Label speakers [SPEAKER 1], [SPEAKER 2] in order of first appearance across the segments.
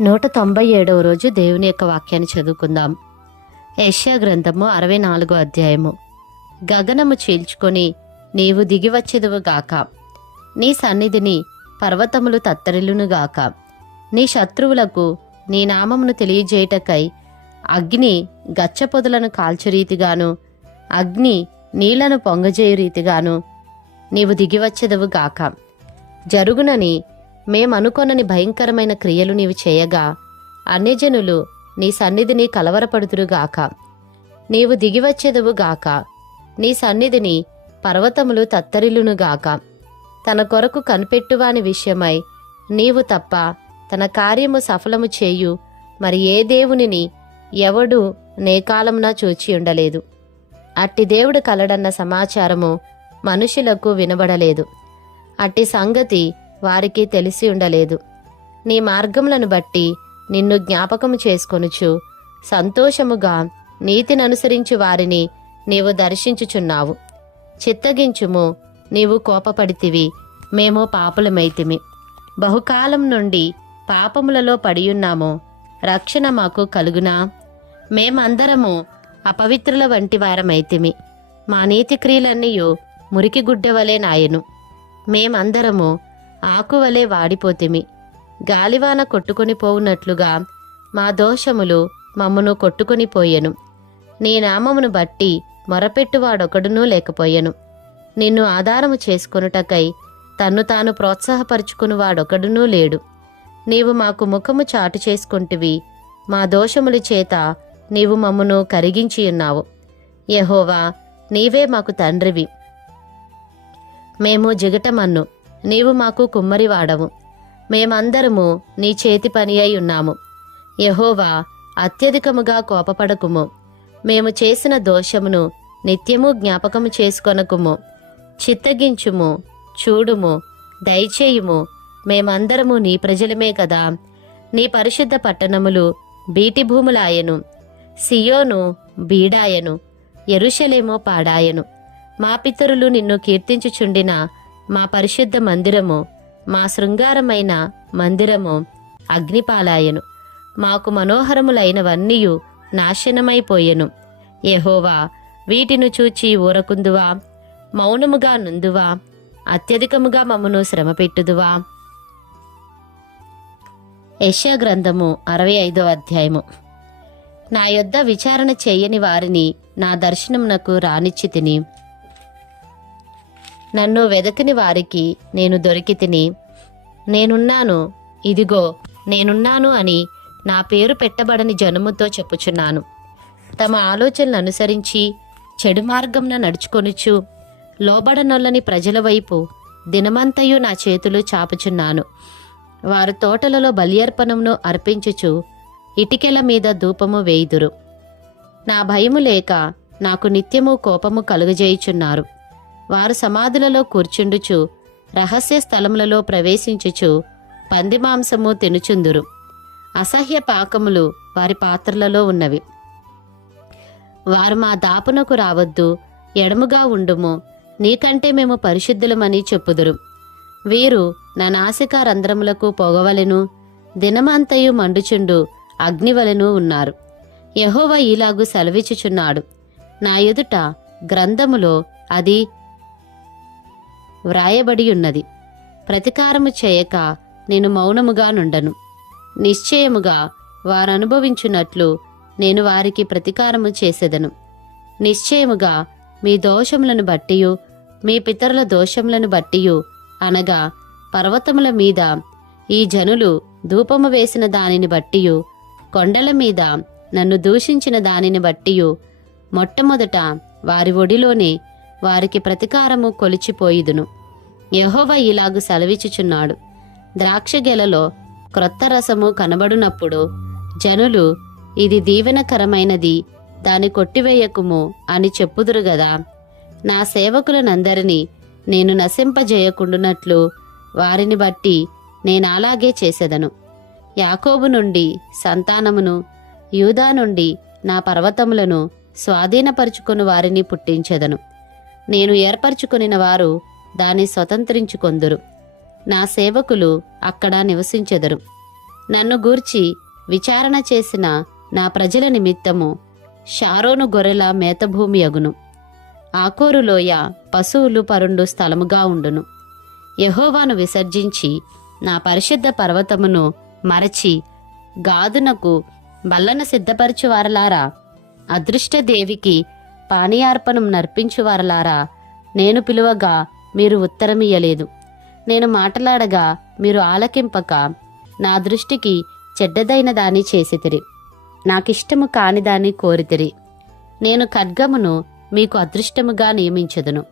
[SPEAKER 1] నూట తొంభై ఏడవ రోజు దేవుని యొక్క వాక్యాన్ని చదువుకుందాం. యష్యా గ్రంథము అరవై నాలుగో అధ్యాయము. గగనము చీల్చుకొని నీవు దిగివచ్చెదవు గాక. నీ సన్నిధిని పర్వతములు తత్తరిల్లును గాక. నీ శత్రువులకు నీ నామమును తెలియజేయటకై అగ్ని గచ్చపొదలను కాల్చు రీతిగాను అగ్ని నీళ్ళను పొంగజేయు రీతిగాను నీవు దిగివచ్చెదవు గాక. జరుగునని మేమనుకొనని భయంకరమైన క్రియలు నీవు చేయగా అన్యజనులు నీ సన్నిధిని కలవరపడుతురుగాక నీవు దిగివచ్చెదవు గాక. నీ సన్నిధిని పర్వతములు తత్తరిలునుగాక తన కొరకు కనిపెట్టువాని విషయమై నీవు తప్ప తన కార్యము సఫలము చేయు మరి ఏ దేవునిని ఎవడు నేకాలమున చూచి ఉండలేదు. అట్టి దేవుడు కలడన్న సమాచారము మనుషులకు వినబడలేదు. అట్టి సంగతి వారికి తెలిసి ఉండలేదు. నీ మార్గములను బట్టి నిన్ను జ్ఞాపకము చేసుకొనుచు సంతోషముగా నీతిని అనుసరించి వారిని నీవు దర్శించుచున్నావు. చిత్తగించుము నీవు కోపపడితివి మేము పాపులమైతిమి. బహుకాలం నుండి పాపములలో పడియున్నాము రక్షణ మాకు కలుగునా? మేమందరము అపవిత్రుల వంటి వారమైతిమి. మా నీతి క్రియలన్నీయు మురికి గుడ్డెవలే నాయను. మేమందరము ఆకువలే వాడిపోతిమి. గాలివాన కొట్టుకొని పోవునట్లుగా మా దోషములు మమ్మను కొట్టుకొని పోయెను. నీ నామమును బట్టి మొరపెట్టువాడొకడునూ లేకపోయెను. నిన్ను ఆధారము చేసుకొనుటకై తన్ను తాను ప్రోత్సాహపరుచుకునివాడొకడునూ లేడు. నీవు మాకు ముఖము చాటు చేసుకుంటివి మా దోషముల చేత నీవు మమ్మను కరిగించి ఉన్నావు. యహోవా నీవే మాకు తండ్రివి. మేము జిగటమన్ను. నీవు మాకు కుమ్మరివాడవు. మేమందరము నీ చేతి పని అయి ఉన్నాము. యహోవా అత్యధికముగా కోపపడకుము. మేము చేసిన దోషమును నిత్యము జ్ఞాపకము చేసుకొనకుము. చిత్తగించుము చూడుము దయచేయుము. మేమందరము నీ ప్రజలమే కదా. నీ పరిశుద్ధ పట్టణములు బీటి భూములాయను సియోను బీడాయను. ఎరుషలేమో పాడాయను. మా పితరులు నిన్ను కీర్తించుచుండిన మా పరిశుద్ధ మందిరము మా శృంగారమైన మందిరము అగ్నిపాలాయను. మాకు మనోహరములైనవన్నీయు నాశనమైపోయెను. ఎహోవా వీటిని చూచి ఊరకుందువా? మౌనముగా నుందువా? అత్యధికముగా మమ్మను శ్రమపెట్టుదువా? యెషయా గ్రంథము అరవై ఐదో అధ్యాయము. నా యొద్ద విచారణ చేయని వారిని నా దర్శనమునకు రానిచ్చి తిని నన్ను వెదకని వారికి నేను దొరికి తిని నేనున్నాను ఇదిగో నేనున్నాను అని నా పేరు పెట్టబడని జనముతో చెప్పుచున్నాను. తమ ఆలోచనలు అనుసరించి చెడు మార్గంన నడుచుకొనుచు లోబడనొల్లని ప్రజల వైపు దినమంతయు నా చేతులు చాపుచున్నాను. వారు తోటలలో బలియర్పణమును అర్పించుచు ఇటికెల మీద ధూపము వేయుదురు. నా భయము లేక నాకు నిత్యము కోపము కలుగజేయుచున్నారు. వారు సమాధులలో కూర్చుండుచు రహస్య స్థలములలో ప్రవేశించుచు పంది మాంసము తినుచుందురు. అసహ్య పాకములు వారి పాత్రలలో ఉన్నవి. వారు మా దాపునకు రావద్దు ఎడముగా ఉండుము నీకంటే మేము పరిశుద్ధులమని చెప్పుదురు. వీరు నా నాసికా రంధ్రములకు పొగవలెను దినమంతయు మండుచుండు అగ్నివలెను ఉన్నారు. యహోవ ఇలాగు సెలవిచ్చుచున్నాడు. నా ఎదుట గ్రంథములో అది వ్రాయబడి ఉన్నది ప్రతికారము చేయక నేను మౌనముగా నుండను. నిశ్చయముగా వారు అనుభవించున్నట్లు నేను వారికి ప్రతికారము చేసేదను. నిశ్చయముగా మీ దోషములను బట్టియు మీ పితరుల దోషములను బట్టియు అనగా పర్వతముల మీద ఈ జనులు ధూపము వేసిన దానిని బట్టియు కొండల మీద నన్ను దూషించిన దానిని బట్టియు మొట్టమొదట వారి ఒడిలోనే వారికి ప్రతికారము కొలిచిపోయిదును. యహోవ ఇలాగు సెలవిచ్చుచున్నాడు. ద్రాక్ష గెలలో క్రొత్త రసము కనబడునప్పుడు జనులు ఇది దీవెనకరమైనది దాని కొట్టివేయకుము అని చెప్పుదురు గదా. నా సేవకులనందరినీ నేను నశింపజేయకుండునట్లు వారిని బట్టి నేను అలాగే చేసేదను. యాకోబు నుండి సంతానమును యూదా నుండి నా పర్వతములను స్వాధీనపరుచుకుని వారిని పుట్టించెదను. నేను ఏర్పరచుకొనిన వారు దాన్ని స్వతంత్రించుకొందురు. నా సేవకులు అక్కడ నివసించెదరు. నన్ను గూర్చి విచారణ చేసిన నా ప్రజల నిమిత్తము షారోను గొర్రెల మేతభూమి అగును. ఆకోరు లోయ పశువులు పరుండు స్థలముగా ఉండును. యహోవాను విసర్జించి నా పరిశుద్ధ పర్వతమును మరచి గాదునకు బల్లను సిద్ధపరచువారలారా అదృష్టదేవికి పానీయార్పణం నర్పించువారలారా? నేను పిలువగా మీరు ఉత్తరమియ్యలేదు. నేను మాట్లాడగా మీరు ఆలకింపక నా దృష్టికి చెడ్డదైన దాన్ని చేసితిరి. నాకిష్టము కానిదాని కోరితిరి. నేను ఖడ్గమును మీకు అదృష్టముగా నియమించదును.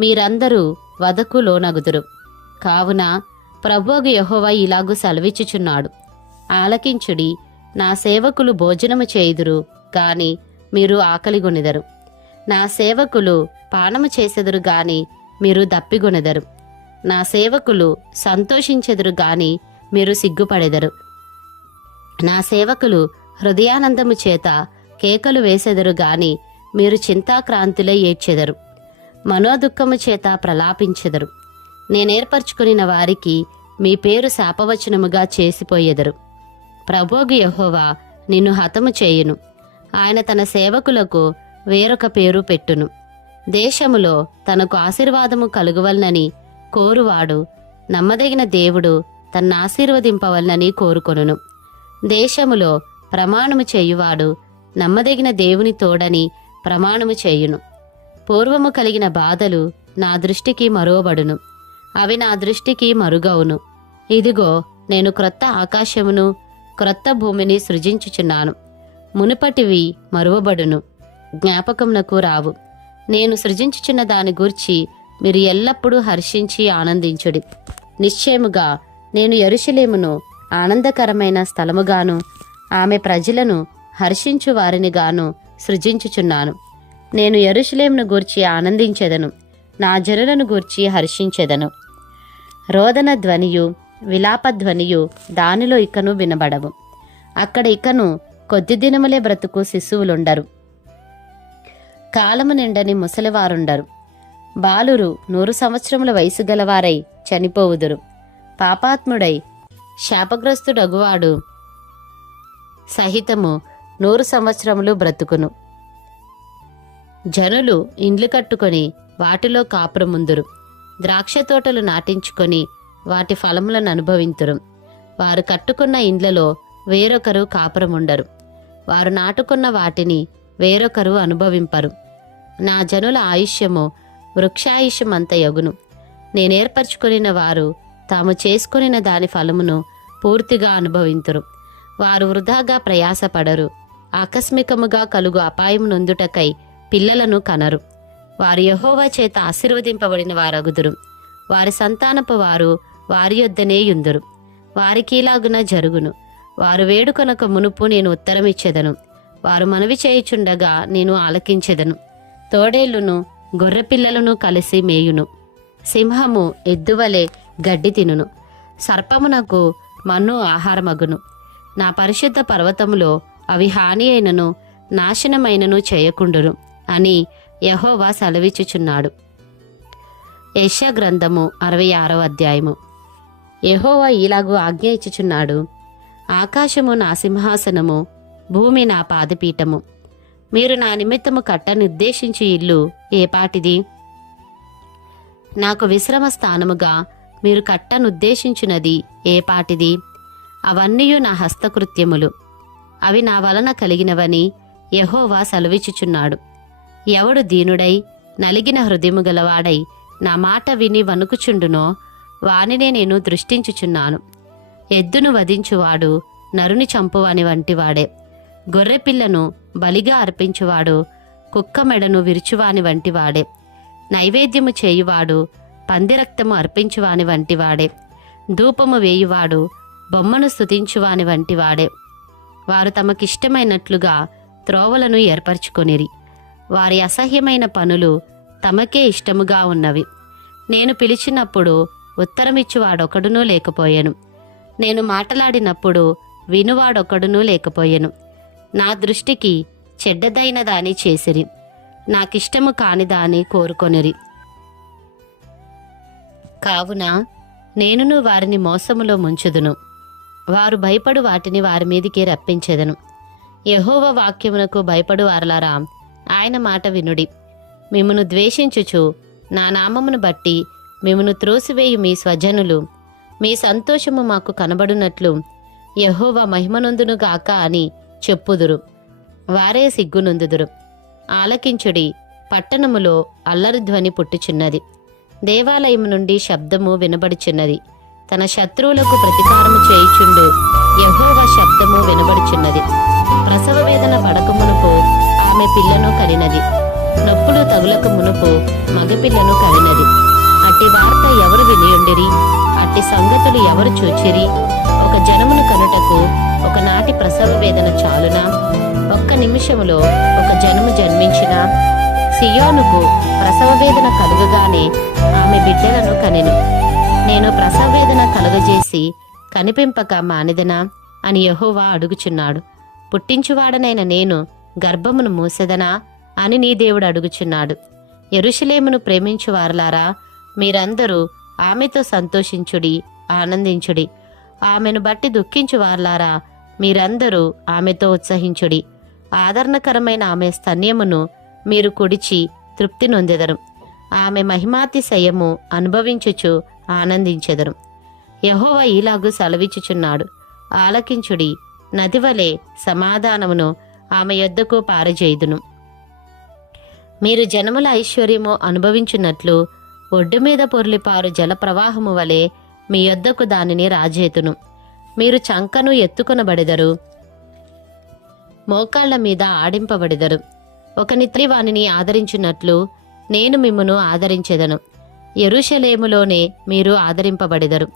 [SPEAKER 1] మీరందరూ వదకు లోనగుదురు. కావున ప్రభోగు యహోవ ఇలాగు సెలవిచ్చుచున్నాడు. ఆలకించుడి నా సేవకులు భోజనము చేయుదురు గాని మీరు ఆకలిగొనెదరు నా సేవకులు పానము చేసెదరు గాని మీరు దప్పిగొనెదరు నా సేవకులు సంతోషించెదరు గాని మీరు సిగ్గుపడెదరు. నా సేవకులు హృదయానందము చేత కేకలు వేసెదరు గాని మీరు చింతాక్రాంతిలో ఏడ్చెదరు. మనోదుఖము చేత ప్రలాపించెదరు. నేనేర్పరచుకునిన వారికి మీ పేరు శాపవచనముగా చేసిపోయెదరు. ప్రభోగి యహోవా నిన్ను హతము చేయును. ఆయన తన సేవకులకు వేరొక పేరు పెట్టును. దేశములో తనకు ఆశీర్వాదము కలుగవలనని కోరువాడు నమ్మదగిన దేవుడు తన్ను ఆశీర్వదింపవలనని కోరుకొనును. దేశములో ప్రమాణము చేయువాడు నమ్మదగిన దేవుని తోడని ప్రమాణము చేయును. పూర్వము కలిగిన బాధలు నా దృష్టికి మరువబడును. అవి నా దృష్టికి మరుగవును. ఇదిగో నేను క్రొత్త ఆకాశమును క్రొత్త భూమిని సృజించుచున్నాను. మునుపటివి మరువబడును. జ్ఞాపకంనకు రావు. నేను సృజించుచున్న దాని గూర్చి మీరు ఎల్లప్పుడూ హర్షించి ఆనందించుడి. నిశ్చయముగా నేను ఎరుషలేమును ఆనందకరమైన స్థలముగాను ఆమె ప్రజలను హర్షించు వారినిగాను సృజించుచున్నాను. నేను ఎరుషలేమును గూర్చి ఆనందించెదను నా జనులను గూర్చి హర్షించెదను. రోదన ధ్వనియు విలాప ధ్వనియు దానిలో ఇకను వినబడవు. అక్కడ ఇకను కొద్ది దినములే బ్రతుకు శిశువులుండరు. కాలము నిండని ముసలివారుండరు. బాలురు నూరు సంవత్సరముల వయసు గలవారై చనిపోవుదురు. పాపాత్ముడై శాపగ్రస్తుడగువాడు సహితము నూరు సంవత్సరములు బ్రతుకును. జనులు ఇండ్లు కట్టుకొని వాటిలో కాపురముందురు. ద్రాక్ష తోటలు నాటించుకొని వాటి ఫలములను అనుభవింతురు. వారు కట్టుకున్న ఇండ్లలో వేరొకరు కాపురముండరు. వారు నాటుకున్న వాటిని వేరొకరు అనుభవింపరు. నా జనుల ఆయుష్యము వృక్షాయుష్యమంత యగును నేనేర్పరచుకొనిన వారు తాము చేసుకునిన దాని ఫలమును పూర్తిగా అనుభవింతురు. వారు వృధాగా ప్రయాసపడరు. ఆకస్మికముగా కలుగు అపాయం నొందుటకై పిల్లలను కనరు. వారు యహోవా చేత ఆశీర్వదింపబడిన వారగుదురు. వారి సంతానపు వారు వారి యొద్దనే యుందురు. వారికిలాగున జరుగును. వారు వేడుకొనక మునుపు నేను ఉత్తరమిచ్చేదను. వారు మనవి చేయుచుండగా నేను ఆలకించెదను. తోడేళ్ళును గొర్రెపిల్లలను కలిసి మేయును. సింహము ఎద్దువలే గడ్డి తినును. సర్పమునకు మన్ను ఆహారమగును. నా పరిశుద్ధ పర్వతములో అవి హాని అయినను నాశనమైనను చేయకుండును అని యహోవా సెలవిచ్చుచున్నాడు. యశ గ్రంథము అరవై ఆరవ అధ్యాయము. యహోవా ఇలాగూ ఆజ్ఞ ఇచ్చుచున్నాడు. ఆకాశము నా సింహాసనము భూమి నా పాదపీఠము. మీరు నా నిమిత్తము కట్ట నిర్దేశించి ఇల్లు ఏపాటిది నాకు విశ్రమ స్థానముగా మీరు కట్టనుద్దేశించినది ఏపాటిది అవన్నీయు నా హస్తకృత్యములు. అవి నా వలన కలిగినవని యహోవా సెలవిచ్చుచున్నాడు. ఎవడు దీనుడై నలిగిన హృదయము గలవాడై నా మాట విని వణుకుచుండునో వానినే నేను దృష్టించుచున్నాను. ఎద్దును వధించువాడు నరుని చంపువాని వంటివాడే. గొర్రెపిల్లను బలిగా అర్పించువాడు కుక్క మెడను విరుచువాని వంటివాడే. నైవేద్యము చేయువాడు పందిరక్తము అర్పించువాని వంటివాడే. ధూపము వేయువాడు బొమ్మను స్థుతించువాని వంటివాడే. వారు తమకిష్టమైనట్లుగా త్రోవలను ఏర్పరచుకొనిరి. వారి అసహ్యమైన పనులు తమకే ఇష్టముగా ఉన్నవి. నేను పిలిచినప్పుడు ఉత్తరమిచ్చువాడొకడునూ లేకపోయాను. నేను మాటలాడినప్పుడు వినువాడొక్కడునూ లేకపోయెను. నా దృష్టికి చెడ్డదైన దాని చేసిరి. నాకిష్టము కాని దాని కోరుకొనిరి. కావున నేనును వారిని మోసములో ముంచుదును. వారు భయపడు వాటిని వారి మీదికి రప్పించెదను. యహోవ వాక్యమునకు భయపడు వారలారా ఆయన మాట వినుడి. మిమ్మను ద్వేషించుచు నా నామమును బట్టి మిమ్మను త్రోసివేయు మీ స్వజనులు మీ సంతోషము మాకు కనబడునట్లు యహోవా మహిమనొందును గాక అని చెప్పుదురు. వారే సిగ్గునొందుదురు. ఆలకించుడి పట్టణములో అల్లరి ధ్వని పుట్టుచున్నది. దేవాలయం నుండి శబ్దము వినబడుచున్నది. తన శత్రువులకు ప్రతీకారము చేయుచుండు యహోవా శబ్దము వినబడుచున్నది. ప్రసవ వేదన పడకమునుపు ఆమె పిల్లను కలినది నొప్పులు తగులక మునుపు మగపిల్లను కలినది అట్టి వార్త ఎవరు వినియుండిరి? అట్టి సంగతులు ఎవరు చూచిరి? ఒక జనమును కనుటకు ఒకనాటి ప్రసవ వేదన చాలునా? ఒక్క నిమిషములో ఒక జనము జన్మించిన? సియోనుకు ప్రసవ వేదన కలుగగానే ఆమె బిడ్డలను కనెను. నేను ప్రసవ వేదన కలుగజేసి కనిపింపక మానిదనా? అని యహోవా అడుగుచున్నాడు. పుట్టించువాడనైన నేను గర్భమును మూసెదనా? అని నీ దేవుడు అడుగుచున్నాడు. ఎరుషలేమును ప్రేమించువారులారా? మీరందరూ ఆమెతో సంతోషించుడి ఆనందించుడి. ఆమెను బట్టి దుఃఖించు వారలారా మీరందరూ ఆమెతో ఉత్సహించుడి. ఆదరణకరమైన ఆమె స్తన్యమును మీరు కుడిచి తృప్తి నొందెదరు. ఆమె మహిమాతిశయము అనుభవించుచు ఆనందించెదరు. యహోవ ఈలాగు సెలవిచ్చుచున్నాడు. ఆలకించుడి నదివలే సమాధానమును ఆమె యొద్దకు పారజేయుదును. మీరు జనముల ఐశ్వర్యము అనుభవించున్నట్లు ఒడ్డు మీద పొర్లిపారు జల ప్రవాహము వలె మీ యొద్దకు దానిని రాజేతును. మీరు చంకను ఎత్తుకొనబడెదరు. మోకాళ్ళ మీద ఆడింపబడెదరు. ఒక నిత్రి వానిని నేను మిమ్మను ఆదరించెదను. ఎరుషలేములోనే మీరు ఆదరింపబడెదరు.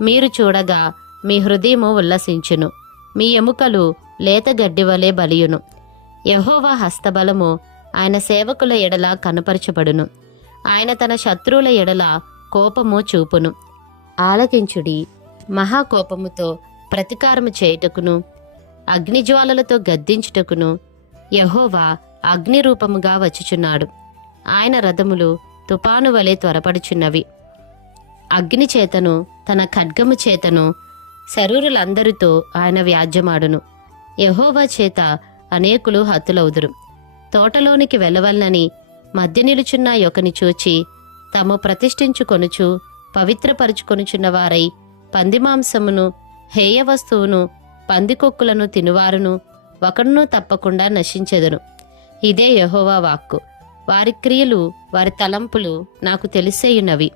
[SPEAKER 1] మీరు చూడగా మీ హృదయము ఉల్లసించును. మీ ఎముకలు లేత గడ్డి వలె బలియును. యహోవా హస్తబలము ఆయన సేవకుల ఎడల కనపరచబడును. ఆయన తన శత్రువుల ఎడల కోపము చూపును. ఆలకించుడి మహాకోపముతో ప్రతీకారము చేయుటకును అగ్నిజ్వాలలతో గద్దించుటకును యహోవా అగ్ని రూపముగా వచ్చుచున్నాడు. ఆయన రథములు తుపాను వలె త్వరపడుచున్నవి. అగ్ని చేతను తన ఖడ్గము చేతను శరూరులందరితో ఆయన వ్యాజ్యమాడును. యహోవా చేత అనేకులు హతులవుదురు తోటలోనికి వెళ్ళవలనని మధ్య నిలుచున్న యొకని చూచి తాము ప్రతిష్ఠించుకొనుచు పవిత్రపరుచుకొనుచున్న వారై పందిమాంసమును హేయ వస్తువును పందికొక్కులను తినువారును ఒకడును తప్పకుండా నశించెదను. ఇదే యహోవా వాక్కు. వారి క్రియలు వారి తలంపులు నాకు తెలిసేయున్నవి.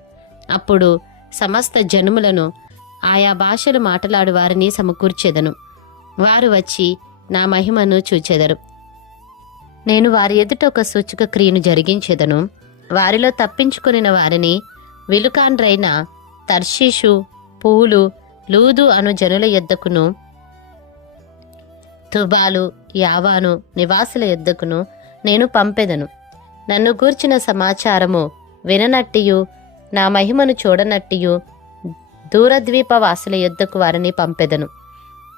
[SPEAKER 1] అప్పుడు సమస్త జనుములను ఆయా భాషలు మాట్లాడు వారిని సమకూర్చెదను. వారు వచ్చి నా మహిమను చూచెదరు. నేను వారి ఎదుట ఒక సూచక క్రియను జరిగించెదను. వారిలో తప్పించుకొనిన వారిని విలుకాండ్రైన తర్షీషు పూలు లూదు అను జనుల ఎద్దకును తుబాలు యావాను నివాసుల ఎద్దకును నేను పంపెదను. నన్ను గూర్చిన సమాచారము విననట్టియు నా మహిమను చూడనట్టియు దూరద్వీప వాసుల యొద్దకు వారిని పంపెదను.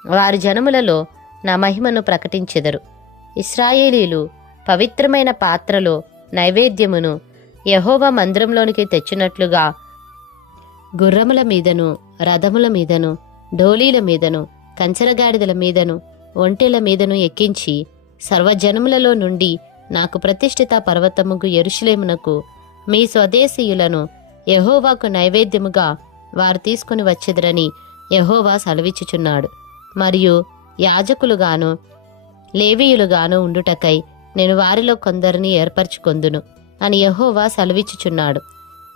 [SPEAKER 1] వారి జనములలో నా మహిమను ప్రకటించెదరు. ఇస్రాయేలీలు పవిత్రమైన పాత్రలో నైవేద్యమును యహోవా మందిరంలోనికి తెచ్చినట్లుగా గుర్రముల మీదను రథముల మీదను డోలీల మీదను కంచరగాడిదల మీదను ఒంటెల మీదను ఎక్కించి సర్వజనములలో నుండి నాకు ప్రతిష్ఠిత పర్వతముకు ఎరుషులేమునకు మీ స్వదేశీయులను యహోవాకు నైవేద్యముగా వారు తీసుకుని వచ్చెదరని యహోవా సెలవిచ్చుచున్నాడు. మరియు యాజకులుగాను లేవీయులుగాను ఉండుటకై నేను వారిలో కొందరిని ఏర్పరచుకొందును అని యహోవా సెలవిచ్చుచున్నాడు.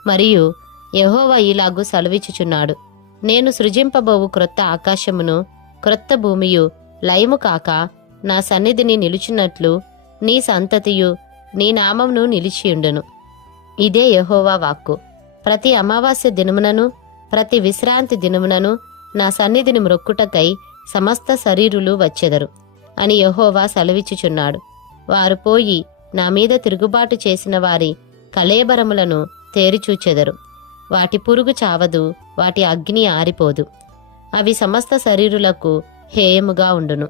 [SPEAKER 1] మరియు యహోవా ఇలాగు సెలవిచ్చుచున్నాడు. నేను సృజింపబోవు క్రొత్త ఆకాశమును క్రొత్త భూమియు లయము కాక నా సన్నిధిని నిలుచున్నట్లు నీ సంతతియు నీ నామమును నిలిచియుండును. ఇదే యహోవా వాక్కు. ప్రతి అమావాస్య దినమునను ప్రతి విశ్రాంతి దినమునను నా సన్నిధిని మ్రొక్కుటకై సమస్త శరీరులు వచ్చెదరు. అని యహోవా సెలవిచ్చుచున్నాడు. వారు పోయి నా మీద తిరుగుబాటు చేసిన వారి కలేబరములను తేరిచూచెదరు. వాటి పురుగు చావదు వాటి అగ్ని ఆరిపోదు. అవి సమస్త శరీరులకు హేయముగా ఉండును.